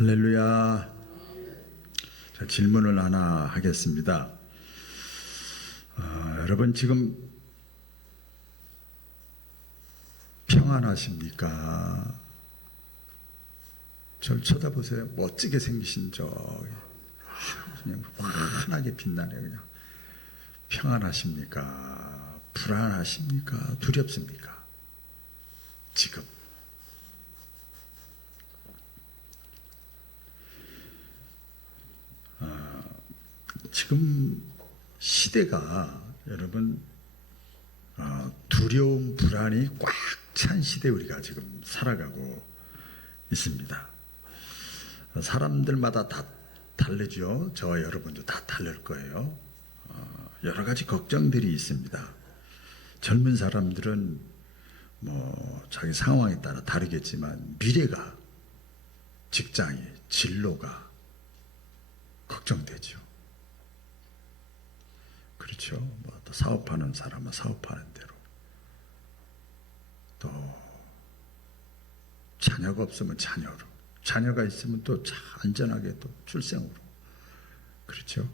할렐루야. 자, 질문을 하나 하겠습니다. 여러분 지금 평안하십니까? 저를 쳐다보세요. 멋지게 생기신 저 그냥 환하게 빛나네요. 그냥 평안하십니까? 불안하십니까? 두렵습니까? 지금 지금 시대가 여러분 두려움, 불안이 꽉 찬 시대 우리가 지금 살아가고 있습니다. 사람들마다 다 다르죠. 저와 여러분도 다 다를 거예요. 여러 가지 걱정들이 있습니다. 젊은 사람들은 뭐 자기 상황에 따라 다르겠지만 미래가, 직장이, 진로가 걱정되죠. 그렇죠. 뭐 또 사업하는 사람은 사업하는 대로, 또 자녀가 없으면 자녀로, 자녀가 있으면 또 안전하게 또 출생으로, 그렇죠.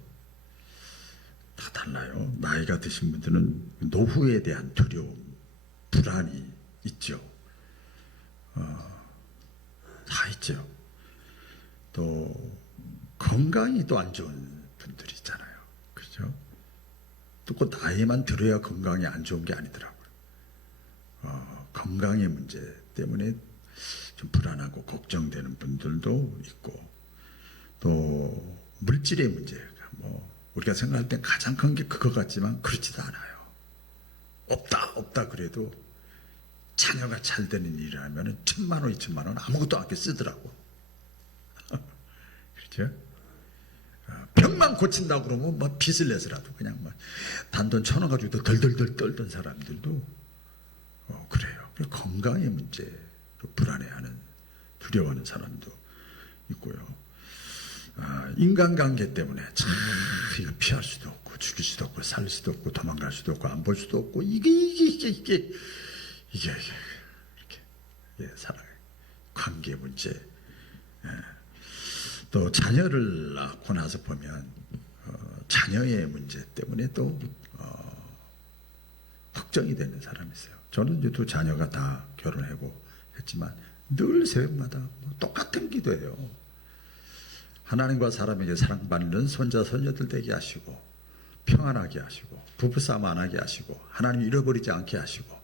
다 달라요. 나이가 드신 분들은 노후에 대한 두려움, 불안이 있죠. 다 있죠. 또 건강이 또 안 좋은 분들이 있잖아요. 그렇죠. 또 그 나이만 들어야 건강이 안 좋은 게 아니더라고요. 건강의 문제 때문에 좀 불안하고 걱정되는 분들도 있고, 또 물질의 문제, 뭐 우리가 생각할 땐 가장 큰 게 그거 같지만 그렇지도 않아요. 없다 그래도 자녀가 잘 되는 일을 하면 1,000만 원, 2,000만 원 아무것도 아껴 쓰더라고. 그렇죠? 병만 고친다고 그러면 뭐 빚을 내서라도 그냥 뭐 단돈 1,000원 가지고 덜덜덜 떨던 사람들도 그래요. 건강의 문제로 불안해하는, 두려워하는 사람도 있고요. 인간관계 때문에 참 이거 피할 수도 없고 죽일 수도 없고 살 수도 없고 도망갈 수도 없고 안 볼 수도 없고 이게 이렇게 살아요. 관계 문제. 또 자녀를 낳고 나서 보면 자녀의 문제 때문에 또 걱정이 되는 사람이 있어요. 저는 이제 두 자녀가 다 결혼하고 했지만 늘 새벽마다 똑같은 기도예요. 하나님과 사람에게 사랑받는 손자 손녀들 되게 하시고, 평안하게 하시고, 부부싸움 안 하게 하시고, 하나님 잃어버리지 않게 하시고,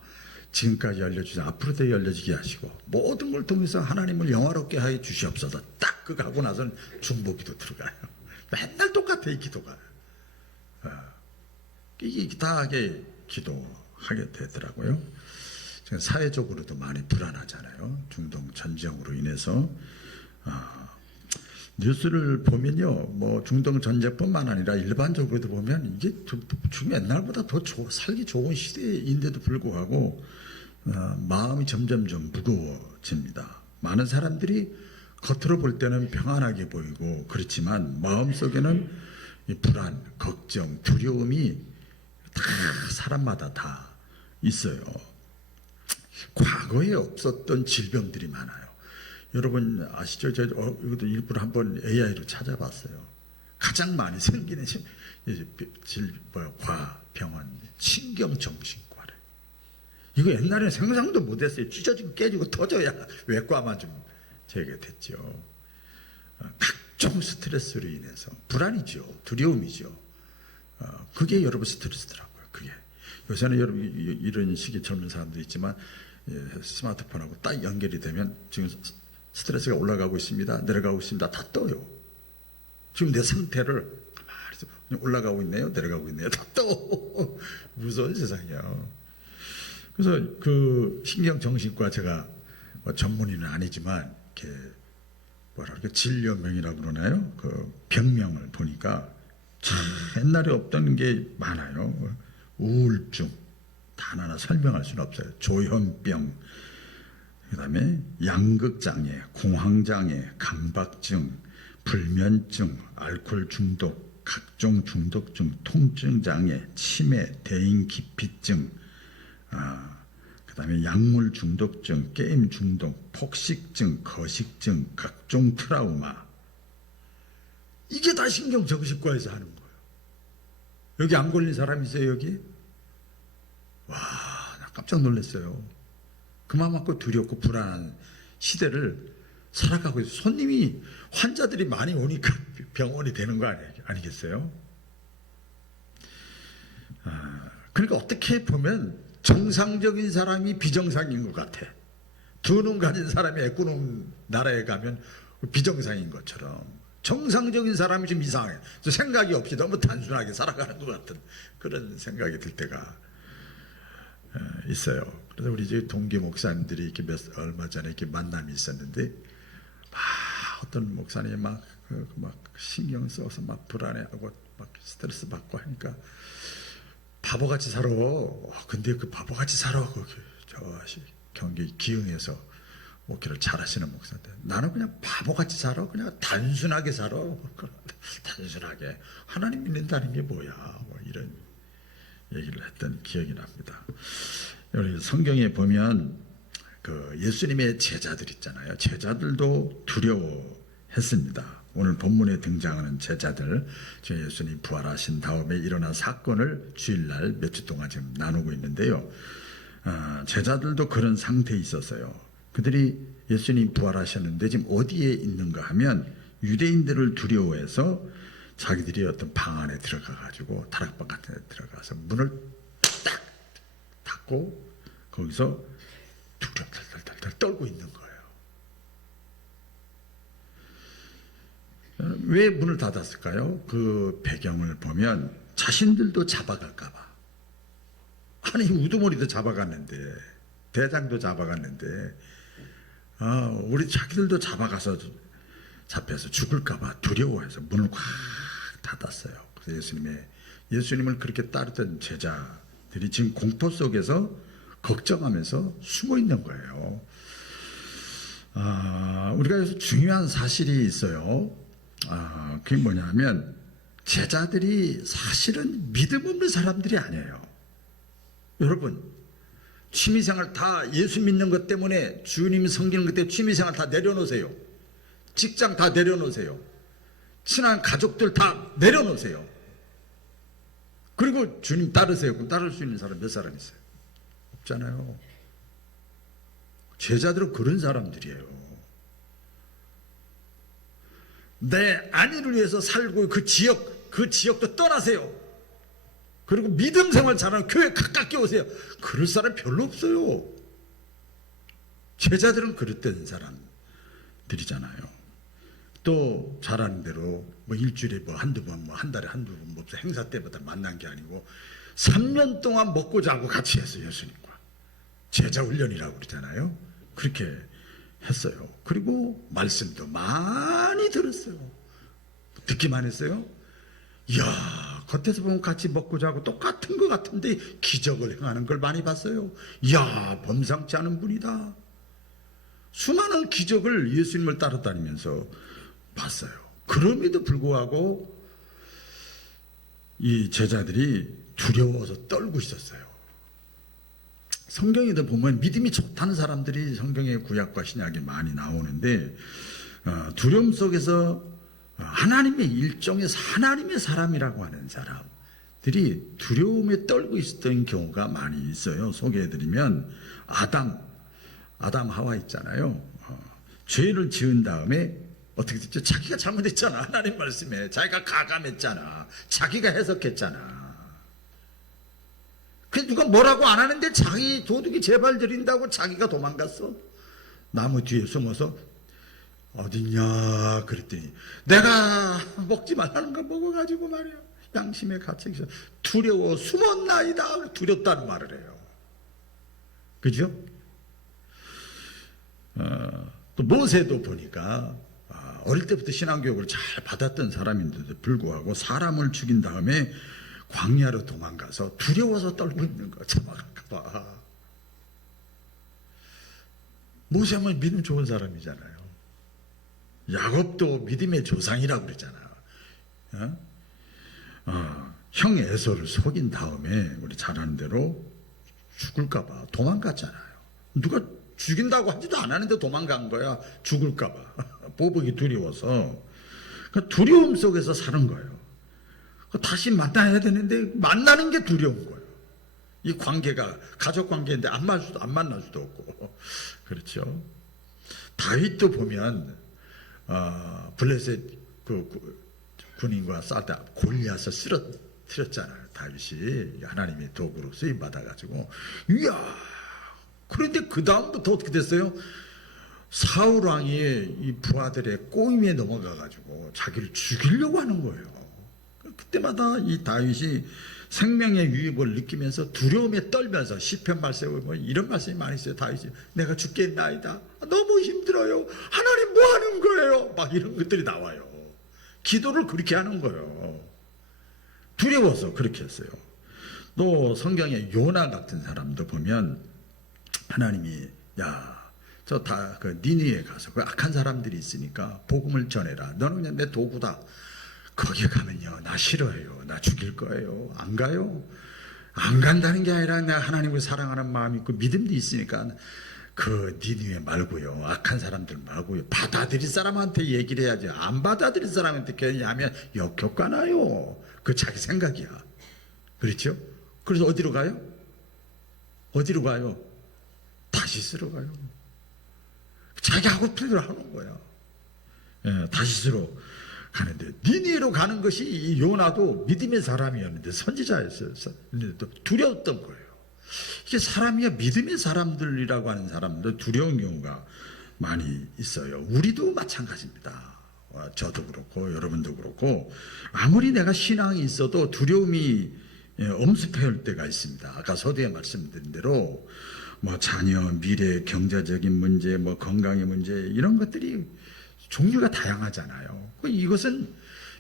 지금까지 알려주지 앞으로도 열려지게 하시고, 모든 걸 통해서 하나님을 영화롭게 하여 주시옵소서. 딱 그거 하고 나서는 중보기도 들어가요. 맨날 똑같아 이 기도가. 이게 다하게 기도하게 되더라고요. 지금 사회적으로도 많이 불안하잖아요. 중동 전쟁으로 인해서. 뉴스를 보면요, 뭐 중동 전쟁뿐만 아니라 일반적으로도 보면 이게 좀 옛날보다 더 살기 좋은 시대인데도 불구하고 마음이 점점 무거워집니다. 많은 사람들이 겉으로 볼 때는 평안하게 보이고 그렇지만 마음속에는 이 불안, 걱정, 두려움이 다 사람마다 다 있어요. 과거에 없었던 질병들이 많아요. 여러분 아시죠? 이것도 일부러 한번 AI로 찾아봤어요. 가장 많이 생기는 병원, 신경정신과래. 이거 옛날에 상상도 못했어요. 찢어지고 깨지고 터져야 외과만 좀 제게 됐죠. 각종 스트레스로 인해서 불안이죠, 두려움이죠. 그게 여러분 스트레스더라고요. 그게 요새는 여러분 이런 식의 젊은 사람도 있지만 스마트폰하고 딱 연결이 되면 지금 스트레스가 올라가고 있습니다, 내려가고 있습니다, 다 떠요. 지금 내 상태를 가만히 있어, 올라가고 있네요, 내려가고 있네요, 다 떠. 무서운 세상이야. 그래서 그 신경정신과, 제가 전문의는 아니지만 이렇게 뭐랄까 진료명이라고 그러나요? 그 병명을 보니까 옛날에 없던 게 많아요. 우울증, 단 하나 설명할 수는 없어요. 조현병, 그 다음에 양극장애, 공황장애, 강박증, 불면증, 알코올 중독, 각종 중독증, 통증장애, 치매, 대인기피증, 그다음에 약물 중독증, 게임 중독, 폭식증, 거식증, 각종 트라우마. 이게 다 신경정신과에서 하는 거예요. 여기 안 걸린 사람 있어요, 여기? 와, 나 깜짝 놀랐어요. 그만큼 두렵고 불안한 시대를 살아가고 있어요. 손님이, 환자들이 많이 오니까 병원이 되는 거 아니겠어요? 그러니까 어떻게 보면 정상적인 사람이 비정상인 것 같아. 두 눈 가진 사람이 애꾸는 나라에 가면 비정상인 것처럼 정상적인 사람이 좀 이상해. 생각이 없이 너무 단순하게 살아가는 것 같은 그런 생각이 들 때가 있어요. 그래서 우리 이제 동기 목사님들이 이렇게 얼마 전에 이렇게 만남이 있었는데, 어떤 목사님이 막 신경 써서 막 불안해하고 막 스트레스 받고 하니까 바보같이 살아. 근데 그 바보같이 살아. 경기 기흥에서 목회를 잘하시는 목사인데, 나는 그냥 바보같이 살아. 그냥 단순하게 살아. 단순하게 하나님 믿는다는 게 뭐야? 뭐 이런 얘기를 했던 기억이 납니다. 여기 성경에 보면 그 예수님의 제자들 있잖아요. 제자들도 두려워했습니다. 오늘 본문에 등장하는 제자들, 예수님 부활하신 다음에 일어난 사건을 주일날 몇 주 동안 지금 나누고 있는데요. 제자들도 그런 상태에 있었어요. 그들이 예수님 부활하셨는데 지금 어디에 있는가 하면 유대인들을 두려워해서 자기들이 어떤 방 안에 들어가가지고 다락방 같은 데 들어가서 문을 딱 닫고 거기서 두렵달달달 떨고 있는 거예요. 왜 문을 닫았을까요? 그 배경을 보면 자신들도 잡아갈까봐. 아니 우두머리도 잡아갔는데, 대장도 잡아갔는데, 우리 자기들도 잡혀서 죽을까봐 두려워해서 문을 꽉 닫았어요. 그래서 예수님을 그렇게 따르던 제자들이 지금 공포 속에서 걱정하면서 숨어 있는 거예요. 우리가 여기서 중요한 사실이 있어요. 그게 뭐냐면 제자들이 사실은 믿음 없는 사람들이 아니에요. 여러분, 취미생활 다 예수 믿는 것 때문에, 주님 섬기는 것 때문에 취미생활 다 내려놓으세요. 직장 다 내려놓으세요. 친한 가족들 다 내려놓으세요. 그리고 주님 따르세요. 그럼 따를 수 있는 사람 몇 사람 있어요? 없잖아요. 제자들은 그런 사람들이에요. 내 안위를 위해서 살고 그 지역도 떠나세요. 그리고 믿음 생활 잘하는 교회 가깝게 오세요. 그럴 사람 별로 없어요. 제자들은 그랬던 사람들이잖아요. 또 잘하는 대로 일주일에 한두 번, 한 달에 한두 번 행사 때마다 만난 게 아니고 3년 동안 먹고 자고 같이 했어요. 예수님과 제자 훈련이라고 그러잖아요. 그렇게 했어요. 그리고 말씀도 많이 들었어요. 듣기만 했어요. 이야, 겉에서 보면 같이 먹고 자고 똑같은 것 같은데 기적을 행하는 걸 많이 봤어요. 이야, 범상치 않은 분이다. 수많은 기적을 예수님을 따라다니면서 봤어요. 그럼에도 불구하고 이 제자들이 두려워서 떨고 있었어요. 성경에도 보면 믿음이 좋다는 사람들이 성경의 구약과 신약에 많이 나오는데, 두려움 속에서 하나님의 일종의 하나님의 사람이라고 하는 사람들이 두려움에 떨고 있었던 경우가 많이 있어요. 소개해드리면 아담 하와 있잖아요. 죄를 지은 다음에 어떻게 됐죠? 자기가 잘못했잖아. 하나님 말씀에 자기가 가감했잖아. 자기가 해석했잖아. 그 누가 뭐라고 안 하는데 자기 도둑이 제발 드린다고 자기가 도망갔어. 나무 뒤에 숨어서 어딨냐 그랬더니 내가 먹지 말라는 거 먹어가지고 말이야. 양심의 가책이 두려워 숨었나이다. 두렵다는 말을 해요. 그죠? 또 모세도 보니까 어릴 때부터 신앙교육을 잘 받았던 사람인데도 불구하고 사람을 죽인 다음에 광야로 도망가서 두려워서 떨고 있는 거 잡아갈까 봐. 모세는 믿음 좋은 사람이잖아요. 야곱도 믿음의 조상이라고 그러잖아요. 형 에서를 속인 다음에 우리 잘 아는 대로 죽을까봐 도망갔잖아요. 누가 죽인다고 하지도 않았는데 도망간 거야. 죽을까봐. 보복이 두려워서. 그러니까 두려움 속에서 사는 거예요. 다시 만나야 되는데 만나는 게 두려운 거예요. 이 관계가 가족 관계인데 안 만날 수도 없고. 그렇죠. 다윗도 보면 블레셋 군인과 싸울 때 골리앗을 쓰러뜨렸잖아요. 다윗이 하나님의 도구로 쓰임 받아가지고. 이야. 그런데 그 다음부터 어떻게 됐어요? 사울 왕이 이 부하들의 꼬임에 넘어가가지고 자기를 죽이려고 하는 거예요. 그때마다 이 다윗이 생명의 위협을 느끼면서 두려움에 떨면서 시편 말씀에 뭐 이런 말씀이 많이 있어요. 다윗이 내가 죽겠나이다. 너무 힘들어요. 하나님 뭐 하는 거예요? 막 이런 것들이 나와요. 기도를 그렇게 하는 거예요. 두려워서 그렇게 했어요. 또 성경에 요나 같은 사람도 보면 하나님이 저 다 그 니느웨에 가서 그 악한 사람들이 있으니까 복음을 전해라. 너는 그냥 내 도구다. 거기 가면요 나 싫어해요. 나 죽일 거예요. 안 가요. 안 간다는 게 아니라 내가 하나님을 사랑하는 마음이 있고 믿음도 있으니까 그 니느웨 말고요. 악한 사람들 말고요. 받아들일 사람한테 얘기를 해야지. 안 받아들일 사람한테 괜히 하면 역효과나요. 그 자기 생각이야. 그렇죠? 그래서 어디로 가요? 어디로 가요? 다시스로 가요. 자기 하고픈 대로 하는 거야. 예, 다시스로 가는데 니느웨로 가는 것이 이 요나도 믿음의 사람이었는데 선지자였어요. 또 두려웠던 거예요. 이게 사람이야 믿음의 사람들이라고 하는 사람도 두려운 경우가 많이 있어요. 우리도 마찬가지입니다. 저도 그렇고 여러분도 그렇고 아무리 내가 신앙이 있어도 두려움이 엄습해올 때가 있습니다. 아까 서두에 말씀드린 대로 뭐 자녀, 미래, 경제적인 문제, 뭐 건강의 문제 이런 것들이 종류가 다양하잖아요. 이것은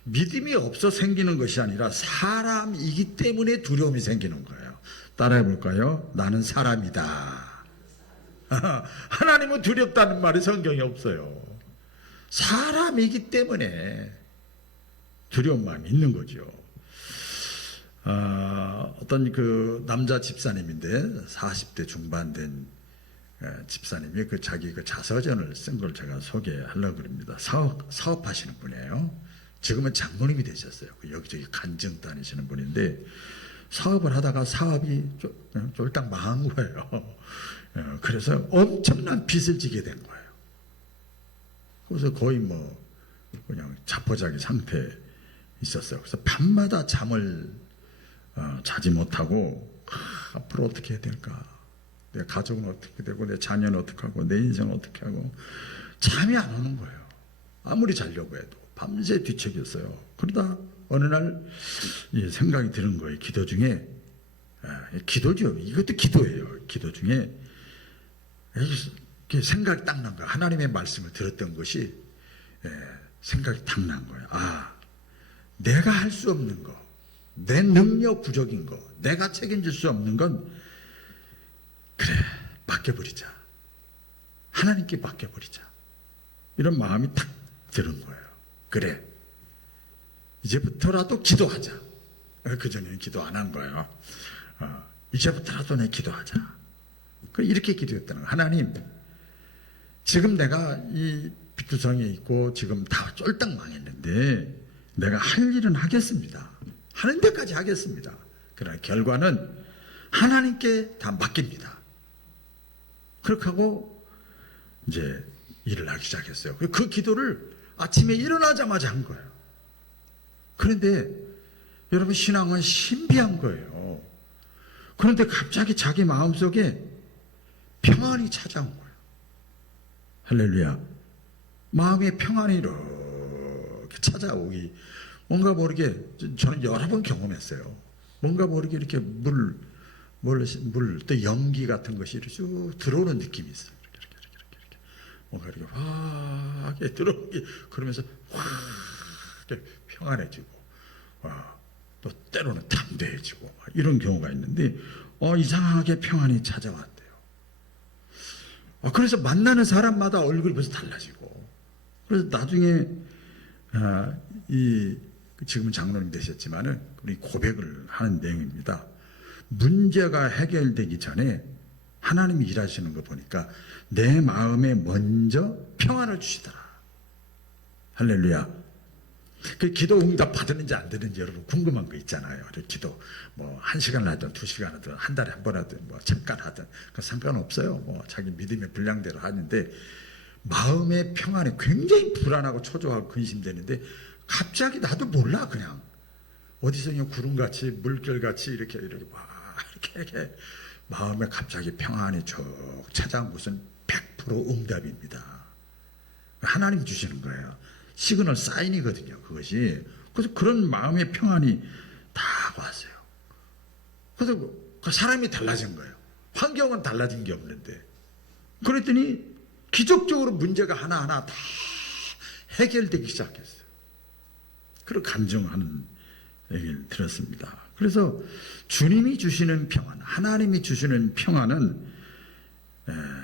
믿음이 없어 생기는 것이 아니라 사람이기 때문에 두려움이 생기는 거예요. 따라해 볼까요? 나는 사람이다. 하나님은 두렵다는 말이 성경에 없어요. 사람이기 때문에 두려운 마음이 있는 거죠. 어떤 그 남자 집사님인데 40대 중반 된 집사님이 자기 자서전을 쓴 걸 제가 소개하려고 그럽니다. 사업하시는 분이에요. 지금은 장로님이 되셨어요. 여기저기 간증 다니시는 분인데 사업을 하다가 사업이 쫄딱 망한 거예요. 그래서 엄청난 빚을 지게 된 거예요. 그래서 거의 뭐 그냥 자포자기 상태에 있었어요. 그래서 밤마다 잠을 자지 못하고 앞으로 어떻게 해야 될까? 내 가족은 어떻게 되고 내 자녀는 어떻게 하고 내 인생은 어떻게 하고 잠이 안 오는 거예요. 아무리 자려고 해도 밤새 뒤척였어요. 그러다 어느 날 생각이 드는 거예요. 기도 중에 기도죠. 이것도 기도예요. 기도 중에 생각이 딱 난 거예요. 하나님의 말씀을 들었던 것이 생각이 딱 난 거예요. 내가 할 수 없는 거, 내 능력 부족인 거, 내가 책임질 수 없는 건 그래 맡겨버리자. 하나님께 맡겨버리자. 이런 마음이 딱 드는 거예요. 그래 이제부터라도 기도하자. 그전에는 기도 안 한 거예요. 이제부터라도 내 기도하자. 이렇게 기도했다는 거예요. 하나님 지금 내가 이 빚구성에 있고 지금 다 쫄딱 망했는데 내가 할 일은 하겠습니다. 하는 데까지 하겠습니다. 그러나 결과는 하나님께 다 맡깁니다. 그렇게 하고 이제 일을 하기 시작했어요. 그 기도를 아침에 일어나자마자 한 거예요. 그런데 여러분 신앙은 신비한 거예요. 그런데 갑자기 자기 마음속에 평안이 찾아온 거예요. 할렐루야. 마음의 평안이 이렇게 찾아오기 뭔가 모르게 저는 여러 번 경험했어요. 뭔가 모르게 이렇게 물 또 연기 같은 것이 쭉 들어오는 느낌이 있어요. 이렇게. 뭔가 이렇게 확 들어오기 그러면서 확 평안해지고 또 때로는 담대해지고 이런 경우가 있는데 이상하게 평안이 찾아왔대요. 그래서 만나는 사람마다 얼굴이 벌써 달라지고 그래서 나중에 지금은 장로님 되셨지만은 우리 고백을 하는 내용입니다. 문제가 해결되기 전에 하나님이 일하시는 거 보니까 내 마음에 먼저 평안을 주시더라. 할렐루야. 그 기도 응답 받았는지 안 되는지 여러분 궁금한 거 있잖아요. 기도 뭐 1시간 하든 2시간 하든 한 달에 한 번 하든 뭐 잠깐 하든 그 상관없어요. 뭐 자기 믿음의 분량대로 하는데 마음의 평안이 굉장히 불안하고 초조하고 근심되는데 갑자기 나도 몰라 그냥 어디서 그냥 구름같이 물결같이 이렇게 막 이렇게 마음에 갑자기 평안이 쭉 찾아온 것은 100% 응답입니다. 하나님이 주시는 거예요. 시그널 사인이거든요. 그것이. 그래서 그런 마음의 평안이 다 왔어요. 그래서 그 사람이 달라진 거예요. 환경은 달라진 게 없는데. 그랬더니 기적적으로 문제가 하나하나 다 해결되기 시작했어요. 그리고 간증하는 얘기를 들었습니다. 그래서 주님이 주시는 평안, 하나님이 주시는 평안은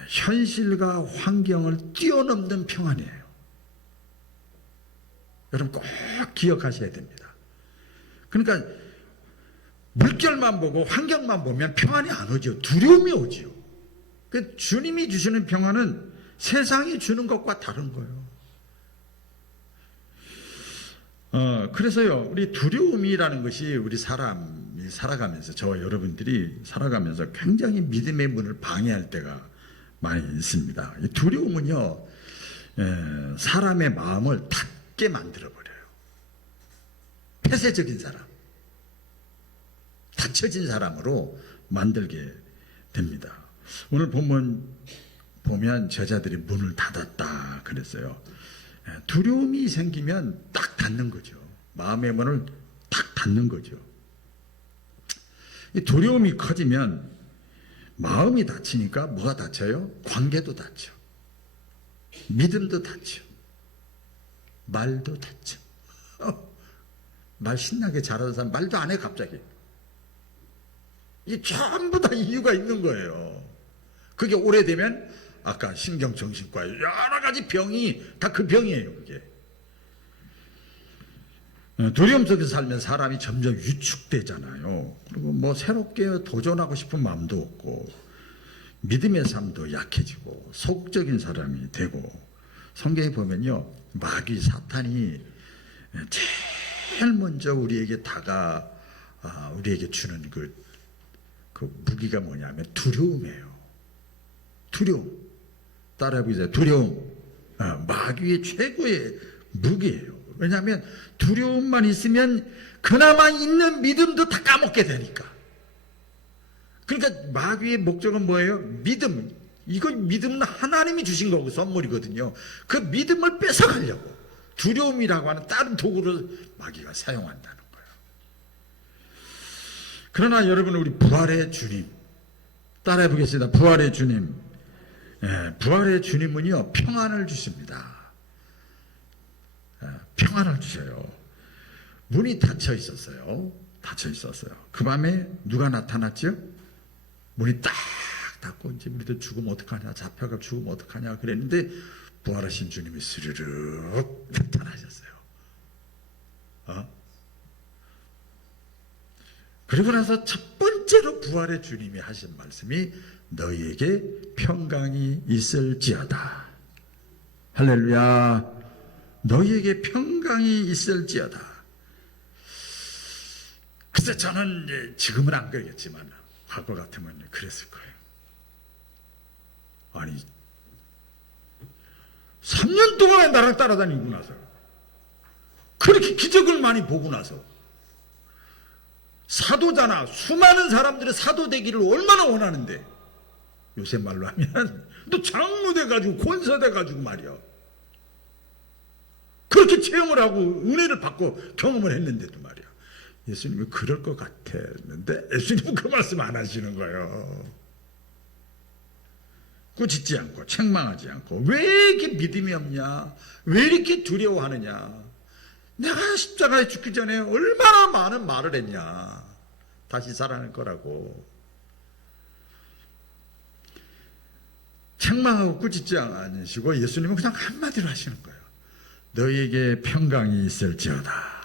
현실과 환경을 뛰어넘는 평안이에요. 여러분 꼭 기억하셔야 됩니다. 그러니까 물결만 보고 환경만 보면 평안이 안 오죠. 두려움이 오죠. 그 주님이 주시는 평안은 세상이 주는 것과 다른 거예요. 그래서요, 우리 두려움이라는 것이 우리 사람이 살아가면서, 저와 여러분들이 살아가면서 굉장히 믿음의 문을 방해할 때가 많이 있습니다. 이 두려움은요, 사람의 마음을 닫게 만들어버려요. 폐쇄적인 사람, 닫혀진 사람으로 만들게 됩니다. 오늘 보면 저자들이 문을 닫았다 그랬어요. 두려움이 생기면 딱 닫는 거죠. 마음의 문을 딱 닫는 거죠. 이 두려움이 커지면 마음이 닫히니까 뭐가 닫혀요? 관계도 닫혀. 믿음도 닫혀. 말도 닫혀. 말 신나게 잘하는 사람 말도 안 해 갑자기. 이게 전부 다 이유가 있는 거예요. 그게 오래되면 아까 신경정신과에 여러 가지 병이 다 그 병이에요. 그게. 두려움 속에서 살면 사람이 점점 위축되잖아요. 그리고 뭐 새롭게 도전하고 싶은 마음도 없고 믿음의 삶도 약해지고 소극적인 사람이 되고 성경에 보면요. 마귀 사탄이 제일 먼저 우리에게 우리에게 주는 그 무기가 뭐냐면 두려움이에요. 두려움. 따라해보세요. 두려움. 마귀의 최고의 무기예요. 왜냐하면 두려움만 있으면 그나마 있는 믿음도 다 까먹게 되니까. 그러니까 마귀의 목적은 뭐예요? 믿음. 이거 믿음은 하나님이 주신 거고 선물이거든요. 그 믿음을 뺏어가려고 두려움이라고 하는 다른 도구를 마귀가 사용한다는 거예요. 그러나 여러분 우리 부활의 주님 따라해 보겠습니다. 부활의 주님. 부활의 주님은요 평안을 주십니다. 평안을 주셔요. 문이 닫혀 있었어요. 닫혀 있었어요. 그 밤에 누가 나타났죠? 문이 딱 닫고 이제 우리도 죽으면 어떡하냐, 잡혀가 죽으면 어떡하냐 그랬는데 부활하신 주님이 스르륵 나타나셨어요. 그리고 나서 첫 번째로 부활의 주님이 하신 말씀이 너희에게 평강이 있을지어다. 할렐루야. 너희에게 평강이 있을지어다. 글쎄 저는 이제 지금은 안 그러겠지만 과거 같으면 그랬을 거예요. 아니 3년 동안 나랑 따라다니고 나서 그렇게 기적을 많이 보고 나서 사도잖아. 수많은 사람들의 사도 되기를 얼마나 원하는데 요새 말로 하면 또 장로 돼가지고 권사 돼가지고 말이야. 그렇게 체험을 하고 은혜를 받고 경험을 했는데도 말이야. 예수님이 그럴 것 같았는데 예수님은 그 말씀 안 하시는 거예요. 꾸짖지 않고 책망하지 않고 왜 이렇게 믿음이 없냐? 왜 이렇게 두려워하느냐? 내가 십자가에 죽기 전에 얼마나 많은 말을 했냐? 다시 살아날 거라고. 책망하고 꾸짖지 않으시고 예수님은 그냥 한마디로 하시는 거예요. 너희에게 평강이 있을지어다.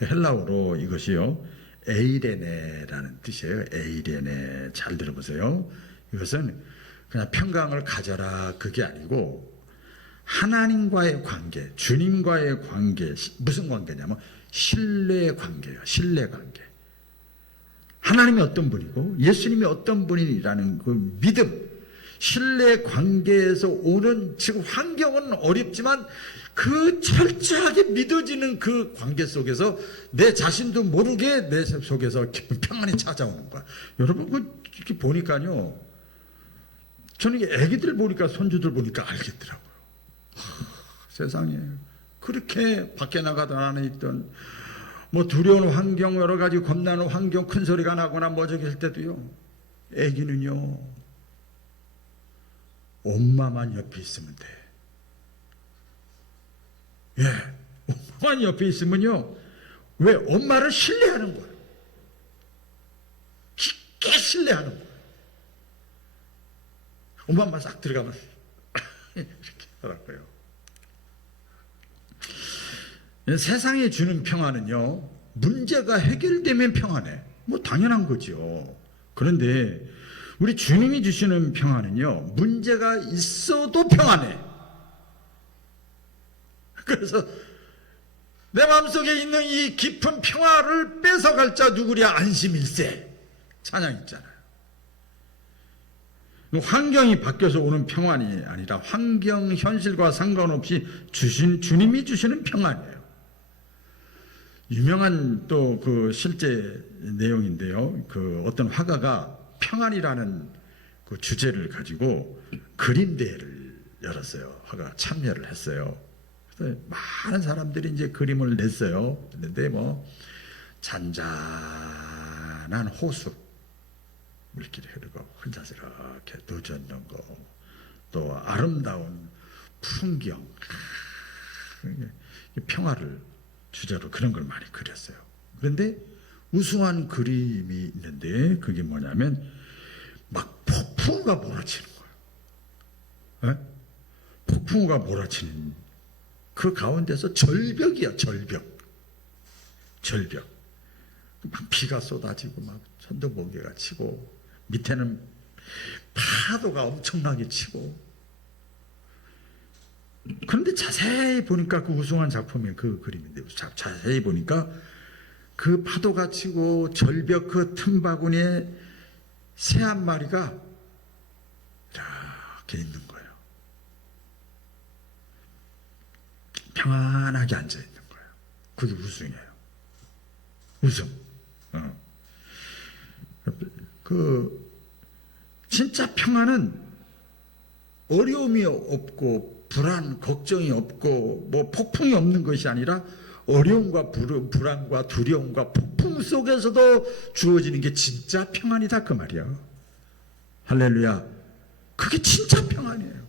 헬라어로 이것이요 에이레네라는 뜻이에요. 에이레네. 잘 들어보세요. 이것은 그냥 평강을 가져라 그게 아니고 하나님과의 관계, 주님과의 관계, 무슨 관계냐면 신뢰 관계예요. 신뢰 관계. 하나님이 어떤 분이고 예수님이 어떤 분이라는 그 믿음, 신뢰 관계에서 오는 지금 환경은 어렵지만 그 철저하게 믿어지는 그 관계 속에서 내 자신도 모르게 내 속에서 깊은 평안이 찾아오는 거야. 여러분 이렇게 보니까요. 저는 애기들 보니까 손주들 보니까 알겠더라고요. 세상에 그렇게 밖에 나가다 안에 있던 뭐 두려운 환경 여러 가지 겁나는 환경 큰 소리가 나거나 뭐 저기 할 때도요. 애기는요. 엄마만 옆에 있으면 돼. 예, 엄마만 옆에 있으면요. 왜? 엄마를 신뢰하는 거예요. 깊게 신뢰하는 거예요. 엄마만 싹 들어가면 이렇게 하더라고요. 세상에 주는 평안은요. 문제가 해결되면 평안해. 뭐 당연한 거죠. 그런데 우리 주님이 주시는 평안은요. 문제가 있어도 평안해. 그래서 내 마음속에 있는 이 깊은 평화를 뺏어갈 자 누구랴 안심일세 찬양 있잖아요. 환경이 바뀌어서 오는 평안이 아니라 환경 현실과 상관없이 주님이 주시는 평안이에요. 유명한 또 그 실제 내용인데요. 그 어떤 화가가 평안이라는 그 주제를 가지고 그림대회를 열었어요. 화가 참여를 했어요. 그래서 많은 사람들이 이제 그림을 냈어요. 그런데 뭐 잔잔한 호수, 물길이 흐르고 혼자서 이렇게 누워있는 거, 또 아름다운 풍경, 평화를 주제로 그런 걸 많이 그렸어요. 그런데 우승한 그림이 있는데 그게 뭐냐면 막 폭풍우가 몰아치는 거예요. 네? 폭풍우가 몰아치는 그 가운데서 절벽이야. 절벽. 막 비가 쏟아지고 막 천둥번개가 치고 밑에는 파도가 엄청나게 치고. 그런데 자세히 보니까 그 우승한 작품이 그 그림인데 자세히 보니까 그 파도가 치고 절벽 그 틈바구니에 새 한 마리가 이렇게 있는 거예요. 평안하게 앉아 있는 거예요. 그게 우승이에요. 우승. 그 진짜 평안은 어려움이 없고 불안, 걱정이 없고 뭐 폭풍이 없는 것이 아니라 어려움과 불안과 두려움과 폭풍 속에서도 주어지는 게 진짜 평안이다 그 말이야. 할렐루야. 그게 진짜 평안이에요.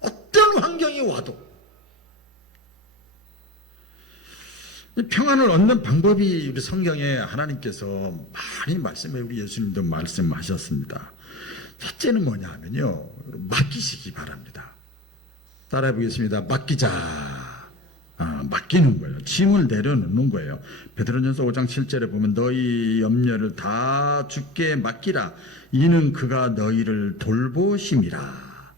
어떤 환경이 와도 평안을 얻는 방법이 우리 성경에 하나님께서 많이 말씀해 우리 예수님도 말씀하셨습니다. 첫째는 뭐냐 하면요. 맡기시기 바랍니다. 따라해 보겠습니다. 맡기자. 맡기는 거예요. 짐을 내려놓는 거예요. 베드로전서 5장 7절에 보면 너희 염려를 다 주께 맡기라. 이는 그가 너희를 돌보심이라.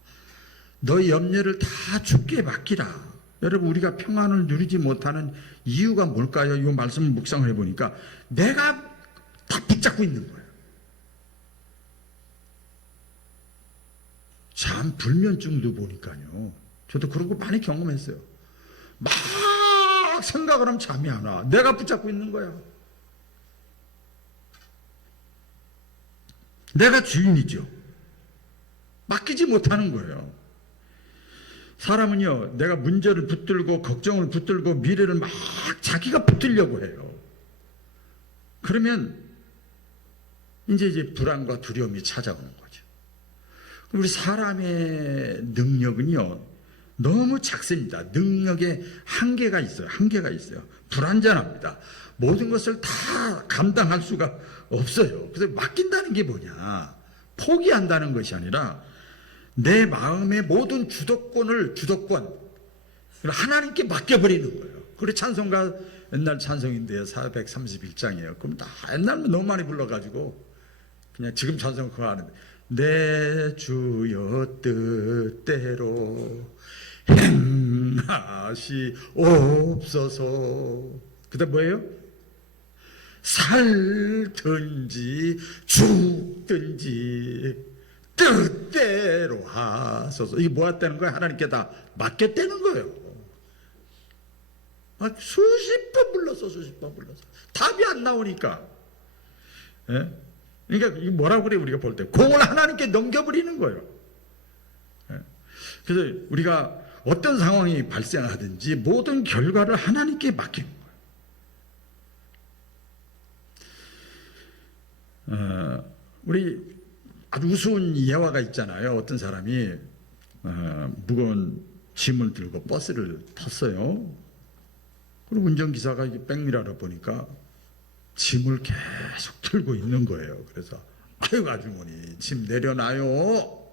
너희 염려를 다 주께 맡기라. 여러분 우리가 평안을 누리지 못하는 이유가 뭘까요? 이 말씀을 묵상을 해보니까 내가 다 붙잡고 있는 거예요. 참 불면증도 보니까요. 저도 그런 거 많이 경험했어요. 막 생각을 하면 잠이 안 와. 내가 붙잡고 있는 거야. 내가 주인이죠. 맡기지 못하는 거예요. 사람은요, 내가 문제를 붙들고 걱정을 붙들고 미래를 막 자기가 붙들려고 해요. 그러면 이제 불안과 두려움이 찾아오는 거죠. 우리 사람의 능력은요, 너무 작습니다. 능력에 한계가 있어요. 불완전합니다. 모든 것을 다 감당할 수가 없어요. 그래서 맡긴다는 게 뭐냐? 포기한다는 것이 아니라 내 마음의 모든 주도권 하나님께 맡겨버리는 거예요. 그리고 찬송가 옛날 찬송인데요. 431장이에요. 그럼 다 옛날면 너무 많이 불러가지고 그냥 지금 찬송 그거 하는데 내 주여 뜻대로 행하시옵소서. 그다음 뭐예요? 살든지 죽든지 뜻대로 하소서. 이게 뭐 했다는 거예요? 하나님께 다 맡겼다는 거예요. 막 수십 번 불렀어. 답이 안 나오니까. 예? 그러니까 이게 뭐라고 그래요? 우리가 볼 때 공을 하나님께 넘겨버리는 거예요. 예? 그래서 우리가 어떤 상황이 발생하든지 모든 결과를 하나님께 맡기는 거예요. 우리 아주 우스운 예화가 있잖아요. 어떤 사람이 무거운 짐을 들고 버스를 탔어요. 그리고 운전기사가 백미러를 보니까 짐을 계속 들고 있는 거예요. 그래서 아유 아주머니 짐 내려놔요.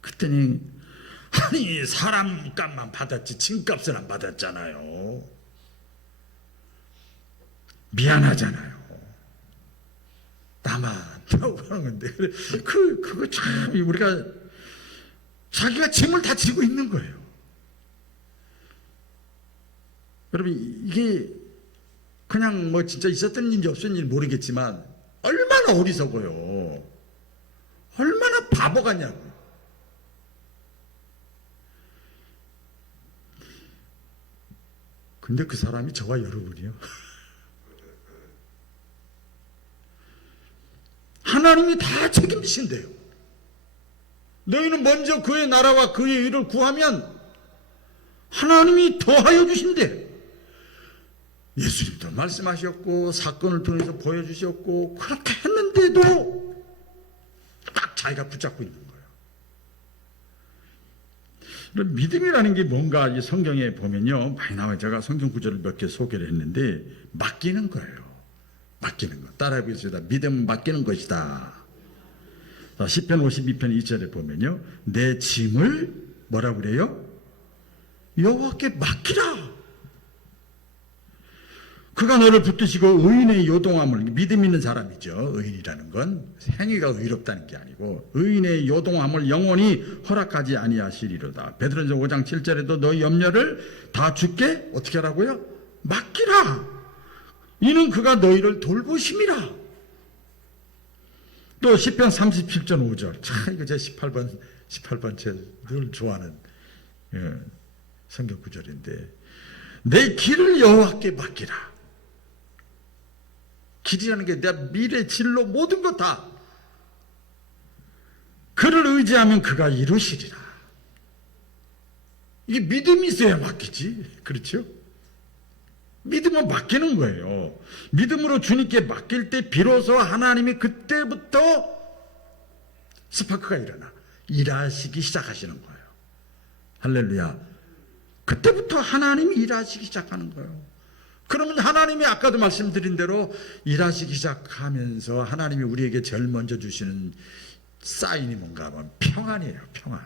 그랬더니 아니 사람 값만 받았지 짐값을 안 받았잖아요. 미안하잖아요. 나만 하고 하는 건데 그거 참 우리가 자기가 짐을 다 지고 있는 거예요. 여러분 이게 그냥 뭐 진짜 있었던 일인지 없었던 일인지 모르겠지만 얼마나 어리석어요. 얼마나 바보 같냐고요. 근데 그 사람이 저와 여러분이요. 하나님이 다 책임지신대요. 너희는 먼저 그의 나라와 그의 의를 구하면 하나님이 더하여 주신대. 예수님도 말씀하셨고 사건을 통해서 보여주셨고 그렇게 했는데도 딱 자기가 붙잡고 있는 거예요. 그럼 믿음이라는 게 뭔가 이 성경에 보면요 많이 나와요. 제가 성경 구절을 몇 개 소개를 했는데 맡기는 거예요. 맡기는 거. 따라해 보겠습니다. 믿음은 맡기는 것이다. 시편 52편 2절에 보면요 내 짐을 뭐라고 그래요? 여호와께 맡기라. 그가 너를 붙드시고 의인의 요동함을, 믿음 있는 사람이죠. 의인이라는 건 행위가 의롭다는 게 아니고 의인의 요동함을 영원히 허락하지 아니하시리로다. 베드로전서 5장 7절에도 너 염려를 다 주께 어떻게 하라고요? 맡기라. 이는 그가 너희를 돌보심이라. 또 시편 37편 5절. 참 이거 제 18번 제 늘 좋아하는 성경 구절인데 내 길을 여호와께 맡기라. 길이라는 게 내 미래 진로 모든 것 다 그를 의지하면 그가 이루시리라. 이게 믿음이 있어야 맡기지. 그렇죠? 믿음은 맡기는 거예요. 믿음으로 주님께 맡길 때 비로소 하나님이 그때부터 스파크가 일어나 일하시기 시작하시는 거예요. 할렐루야. 그때부터 하나님이 일하시기 시작하는 거예요. 그러면 하나님이 아까도 말씀드린 대로 일하시기 시작하면서 하나님이 우리에게 제일 먼저 주시는 사인이 뭔가 하면 평안이에요. 평안.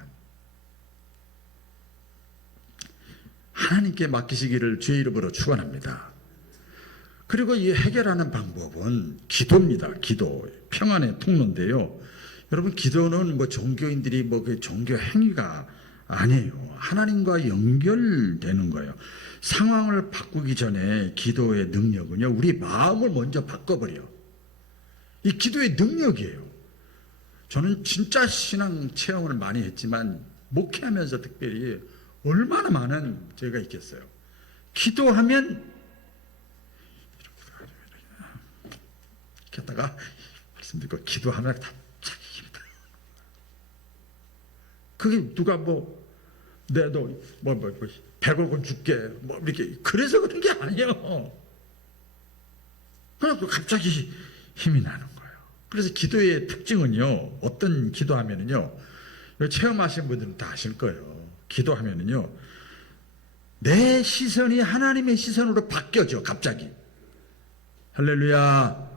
하나님께 맡기시기를 주의 이름으로 축원합니다. 그리고 이 해결하는 방법은 기도입니다. 기도. 평안의 통로인데요. 여러분 기도는 뭐 종교인들이 뭐 그 종교 행위가 아니에요. 하나님과 연결되는 거예요. 상황을 바꾸기 전에 기도의 능력은요, 우리 마음을 먼저 바꿔버려. 이 기도의 능력이에요. 저는 진짜 신앙 체험을 많이 했지만 목회하면서 특별히 얼마나 많은 죄가 있겠어요. 기도하면 이렇게 하다가 말씀 듣고 기도하면 다 자기 힘들어. 그게 누가 내너 100억 원 줄게 이렇게 그래서 그런 게 아니에요. 그냥 갑자기 힘이 나는 거예요. 그래서 기도의 특징은요, 어떤 기도하면은요, 체험하신 분들은 다 아실 거예요. 기도하면은요, 내 시선이 하나님의 시선으로 바뀌어져. 갑자기. 할렐루야.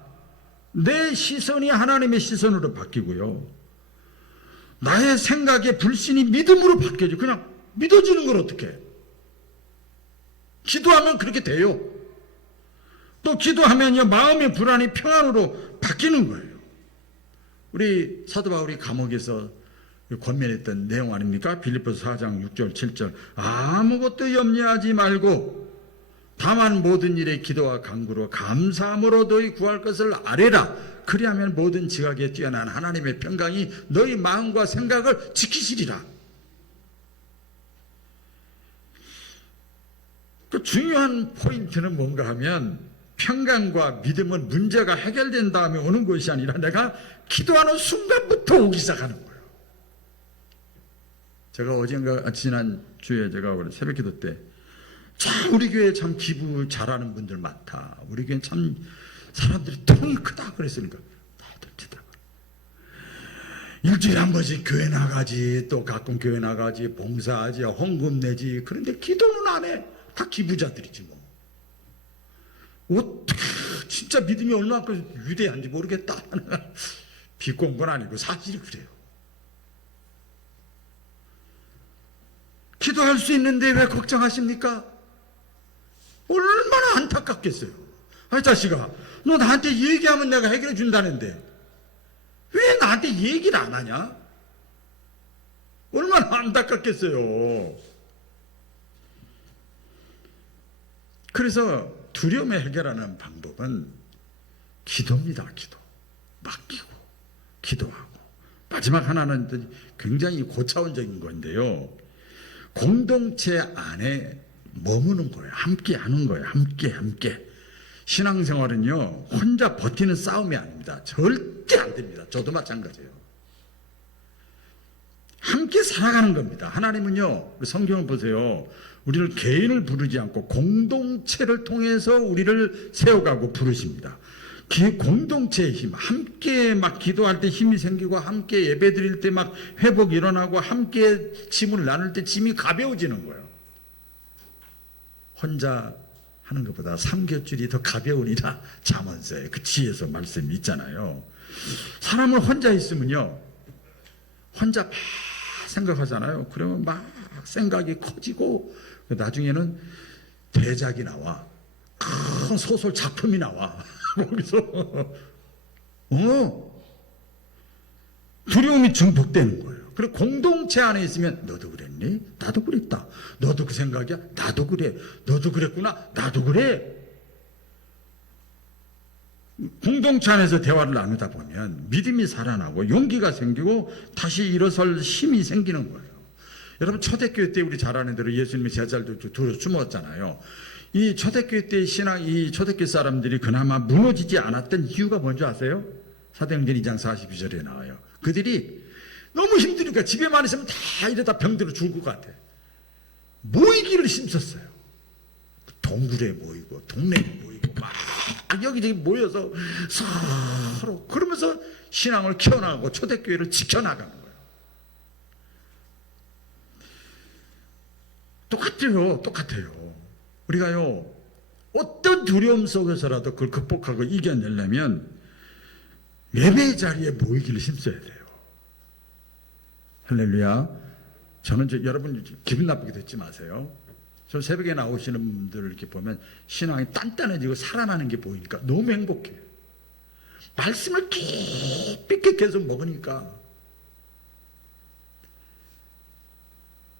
내 시선이 하나님의 시선으로 바뀌고요, 나의 생각의 불신이 믿음으로 바뀌어져. 그냥 믿어지는 걸 어떻게 해? 기도하면 그렇게 돼요. 또 기도하면요, 마음의 불안이 평안으로 바뀌는 거예요. 우리 사도 바울이 감옥에서 권면했던 내용 아닙니까? 빌립보서 4장 6절 7절 아무것도 염려하지 말고 다만 모든 일에 기도와 간구로 감사함으로 너희 구할 것을 아뢰라. 그리하면 모든 지각에 뛰어난 하나님의 평강이 너희 마음과 생각을 지키시리라. 그 중요한 포인트는 뭔가 하면 평강과 믿음은 문제가 해결된 다음에 오는 것이 아니라 내가 기도하는 순간부터 오기 시작하는 거예요. 제가 어젠가 지난 주에 제가 새벽 기도 때 참 우리 교회 참 기부 잘하는 분들 많다. 우리 교회 참 사람들이 통이 크다 그랬으니까 다들 치더라고요. 일주일에 한 번씩 교회 나가지, 또 가끔 교회 나가지, 봉사하지, 헌금 내지. 그런데 기도는 안 해. 다 기부자들이지 뭐. 어떻게 진짜 믿음이 얼마큼 위대한지 모르겠다. 비꼰 건 아니고 사실이 그래요. 기도할 수 있는데 왜 걱정하십니까? 얼마나 안타깝겠어요. 아이 자식아, 너 나한테 얘기하면 내가 해결해 준다는데 왜 나한테 얘기를 안 하냐? 얼마나 안타깝겠어요. 그래서 두려움을 해결하는 방법은 기도입니다. 기도. 맡기고 기도하고. 마지막 하나는 굉장히 고차원적인 건데요. 공동체 안에 머무는 거예요. 함께 하는 거예요. 함께. 신앙생활은요, 혼자 버티는 싸움이 아닙니다. 절대 안 됩니다. 저도 마찬가지예요. 함께 살아가는 겁니다. 하나님은요, 성경을 보세요. 우리를 개인을 부르지 않고 공동체를 통해서 우리를 세워가고 부르십니다. 공동체의 힘, 함께 막 기도할 때 힘이 생기고, 함께 예배 드릴 때 막 회복 일어나고, 함께 짐을 나눌 때 짐이 가벼워지는 거예요. 혼자 하는 것보다 삼겹줄이 더 가벼우니라 잠언서에 그 지혜서 말씀이 있잖아요. 사람은 혼자 있으면요, 혼자 막 생각하잖아요. 그러면 막 생각이 커지고 나중에는 대작이 나와. 큰 소설 작품이 나와. 거기서 두려움이 증폭되는 거예요. 그리고 공동체 안에 있으면 너도 그랬니? 나도 그랬다. 너도 그 생각이야? 나도 그래. 너도 그랬구나? 나도 그래. 공동체 안에서 대화를 나누다 보면 믿음이 살아나고 용기가 생기고 다시 일어설 힘이 생기는 거예요. 여러분, 초대교회 때 우리 잘 아는 대로 예수님의 제자들도 둘러 숨었잖아요. 이 초대교회 때 이 초대교회 사람들이 그나마 무너지지 않았던 이유가 뭔지 아세요? 사도행전 2장 42절에 나와요. 그들이 너무 힘드니까 집에만 있으면 다 이러다 병들어 죽을 것 같아. 모이기를 힘썼어요. 동굴에 모이고 동네에 모이고 막 여기저기 모여서 서로 그러면서 신앙을 키워나가고 초대교회를 지켜나가는 거예요. 똑같아요. 우리가요, 어떤 두려움 속에서라도 그걸 극복하고 이겨내려면 예배 자리에 모이기를 힘써야 돼요. 할렐루야. 저는 여러분 기분 나쁘게 듣지 마세요. 저 새벽에 나오시는 분들을 이렇게 보면 신앙이 단단해지고 살아나는 게 보이니까 너무 행복해요. 말씀을 깊이 있게 계속 먹으니까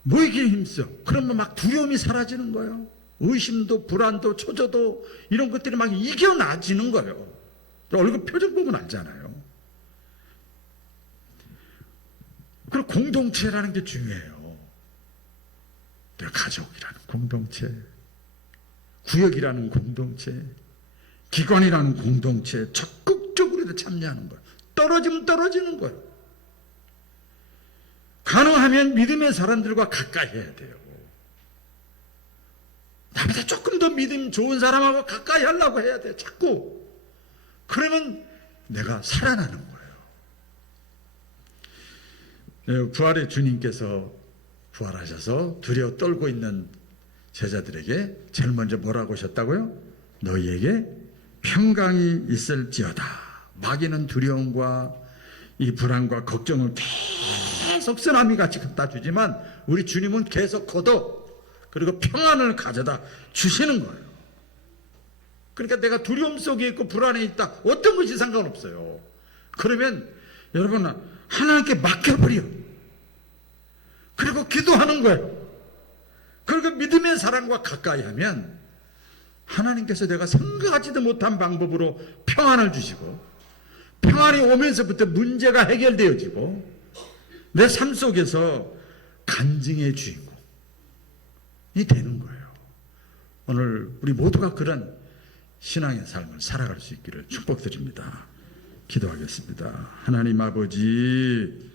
모이기에 힘써. 그러면 막 두려움이 사라지는 거예요. 의심도 불안도 초조도 이런 것들이 막 이겨나지는 거예요. 얼굴 표정 보면 알잖아요. 그리고 공동체라는 게 중요해요. 내가 가족이라는 공동체, 구역이라는 공동체, 기관이라는 공동체 적극적으로 참여하는 거예요. 떨어지면 떨어지는 거예요. 가능하면 믿음의 사람들과 가까이 해야 돼요. 나보다 조금 더 믿음 좋은 사람하고 가까이 하려고 해야 돼요. 자꾸. 그러면 내가 살아나는 거예요. 부활의 주님께서 부활하셔서 두려워 떨고 있는 제자들에게 제일 먼저 뭐라고 하셨다고요? 너희에게 평강이 있을지어다. 마귀는 두려움과 이 불안과 걱정을 계속 쓰나미 같이 갖다 주지만 우리 주님은 계속 걷어 그리고 평안을 가져다 주시는 거예요. 그러니까 내가 두려움 속에 있고 불안에 있다. 어떤 것이 상관없어요. 그러면 여러분 하나님께 맡겨버려. 그리고 기도하는 거예요. 그리고 믿음의 사랑과 가까이 하면 하나님께서 내가 생각하지도 못한 방법으로 평안을 주시고 평안이 오면서부터 문제가 해결되어지고 내 삶 속에서 간증의 주인공이 되는 거예요. 오늘 우리 모두가 그런 신앙의 삶을 살아갈 수 있기를 축복드립니다. 기도하겠습니다. 하나님 아버지,